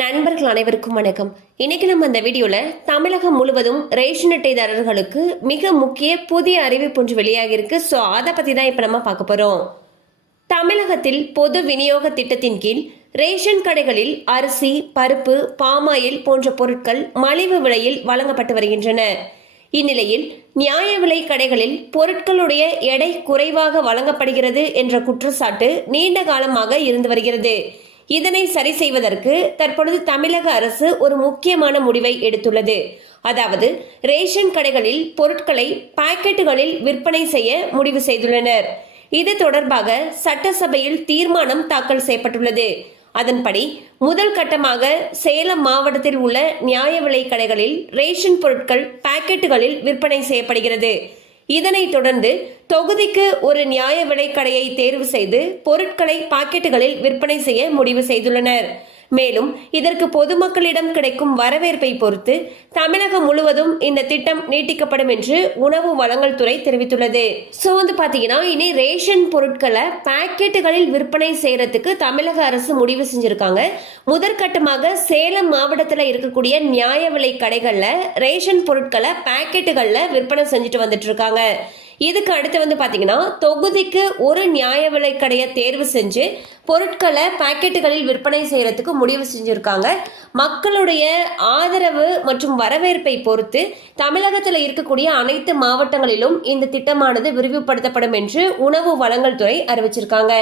நண்பர்கள் அனைவருக்கும் வணக்கம். இன்னைக்கு நம்ம இந்த வீடியோல தமிழகம் முழுவதும் ரேஷன் அட்டைதாரர்களுக்கு மிக முக்கிய புதிய அறிவிப்பு ஒன்று வெளியாகி இருக்கு. ஸோ அதை பத்தி தான் இப்ப நம்ம பார்க்க போறோம். தமிழகத்தில் பொது விநியோக திட்டத்தின் கீழ் ரேஷன் கடைகளில் அரிசி, பருப்பு, பாமாயில் போன்ற பொருட்கள் மலிவு விலையில் வழங்கப்பட்டு வருகின்றன. இந்நிலையில் நியாய விலை கடைகளில் பொருட்களுடைய எடை குறைவாக வழங்கப்படுகிறது என்ற குற்றச்சாட்டு நீண்ட காலமாக இருந்து வருகிறது. இதனை சரி செய்வதற்கு தற்பொழுது தமிழக அரசு ஒரு முக்கியமான முடிவை எடுத்துள்ளது. அதாவது ரேஷன் கடைகளில் பொருட்களை பாக்கெட்டுகளில் விற்பனை செய்ய முடிவு செய்துள்ளனர். இது தொடர்பாக சட்டசபையில் தீர்மானம் தாக்கல் செய்யப்பட்டுள்ளது. அதன்படி முதல் கட்டமாக சேலம் மாவட்டத்தில் உள்ள நியாய விலை கடைகளில் ரேஷன் பொருட்கள் பாக்கெட்டுகளில் விற்பனை செய்யப்படுகிறது. இதனைத் தொடர்ந்து தொகுதிக்கு ஒரு நியாய விலை கடையை தேர்வு செய்து பொருட்களை பாக்கெட்டுகளில் விற்பனை செய்ய முடிவு செய்துள்ளனர். மேலும் இதற்கு பொதுமக்களிடம் கிடைக்கும் வரவேற்பை பொறுத்து தமிழகம் முழுவதும் இந்த திட்டம் நீட்டிக்கப்படும் என்று உணவு வழங்கல் துறை தெரிவித்துள்ளது. ஸோ பாத்தீங்கன்னா இனி ரேஷன் பொருட்களை பாக்கெட்டுகளில் விற்பனை செய்யறதுக்கு தமிழக அரசு முடிவு செஞ்சிருக்காங்க. முதற்கட்டமாக சேலம் மாவட்டத்தில் இருக்கக்கூடிய நியாய விலை கடைகள்ல ரேஷன் பொருட்களை பாக்கெட்டுகள்ல விற்பனை செஞ்சுட்டு வந்துட்டு இருக்காங்க. இதுக்கு அடுத்து பாத்தீங்கன்னா தொகுதிக்கு ஒரு நியாய விலை கடையை தேர்வு செஞ்சு பொருட்களை பாக்கெட்டுகளில் விற்பனை செய்யறதுக்கு முடிவு செஞ்சிருக்காங்க. மக்களுடைய ஆதரவு மற்றும் வரவேற்பை பொறுத்து தமிழகத்தில் இருக்கக்கூடிய அனைத்து மாவட்டங்களிலும் இந்த திட்டமானது விரிவுபடுத்தப்படும் என்று உணவு வழங்கல் துறை அறிவிச்சிருக்காங்க.